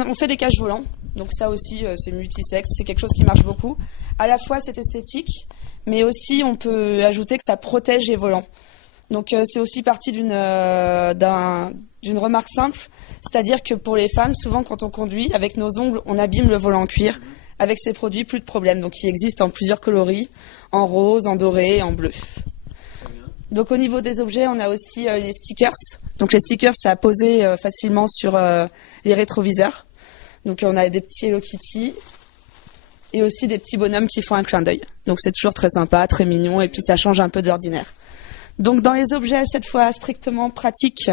On fait des caches volants, donc ça aussi c'est multisexe, c'est quelque chose qui marche beaucoup. À la fois c'est esthétique, mais aussi on peut ajouter que ça protège les volants. Donc c'est aussi parti d'une remarque simple, c'est-à-dire que pour les femmes, souvent quand on conduit, avec nos ongles, on abîme le volant en cuir. Avec ces produits, plus de problème. Donc il existe en plusieurs coloris, en rose, en doré et en bleu. Donc au niveau des objets, on a aussi les stickers. Donc les stickers, c'est à poser facilement sur les rétroviseurs. Donc on a des petits Hello Kitty et aussi des petits bonhommes qui font un clin d'œil. Donc c'est toujours très sympa, très mignon et puis ça change un peu de l'ordinaire. Donc dans les objets, cette fois strictement pratiques,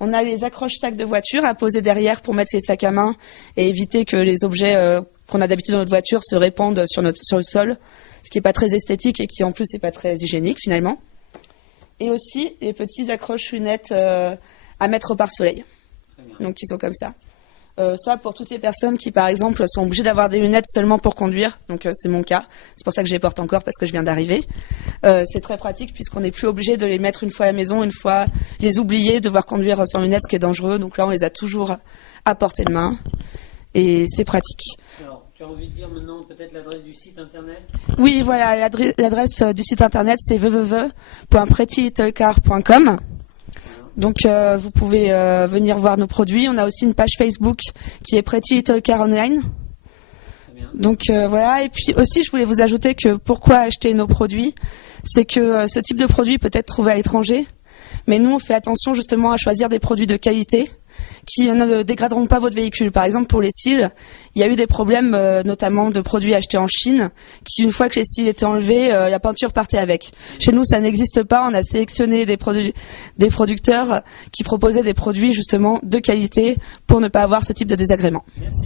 on a les accroches-sacs de voiture à poser derrière pour mettre les sacs à main et éviter que les objets qu'on a d'habitude dans notre voiture se répandent sur le sol, ce qui n'est pas très esthétique et qui en plus n'est pas très hygiénique finalement. Et aussi les petits accroches-lunettes à mettre au pare-soleil, donc qui sont comme ça. Ça pour toutes les personnes qui par exemple sont obligées d'avoir des lunettes seulement pour conduire, donc c'est mon cas, c'est pour ça que je les porte encore parce que je viens d'arriver. C'est très pratique puisqu'on n'est plus obligé de les mettre une fois à la maison, une fois les oublier, devoir conduire sans lunettes, ce qui est dangereux, donc là on les a toujours à portée de main et c'est pratique. Alors, tu as envie de dire maintenant peut-être l'adresse du site internet ? Oui, voilà, l'adresse du site internet c'est www.prettyllittlecar.com. Donc vous pouvez venir voir nos produits. On a aussi une page Facebook qui est Pretty Little Car Online. Donc voilà, et puis aussi je voulais vous ajouter que pourquoi acheter nos produits, c'est que ce type de produit peut être trouvé à l'étranger, mais nous on fait attention justement à choisir des produits de qualité qui ne dégraderont pas votre véhicule. Par exemple pour les cils, il y a eu des problèmes notamment de produits achetés en Chine qui une fois que les cils étaient enlevés, la peinture partait avec. Chez nous ça n'existe pas, on a sélectionné des producteurs qui proposaient des produits justement de qualité pour ne pas avoir ce type de désagrément. Merci.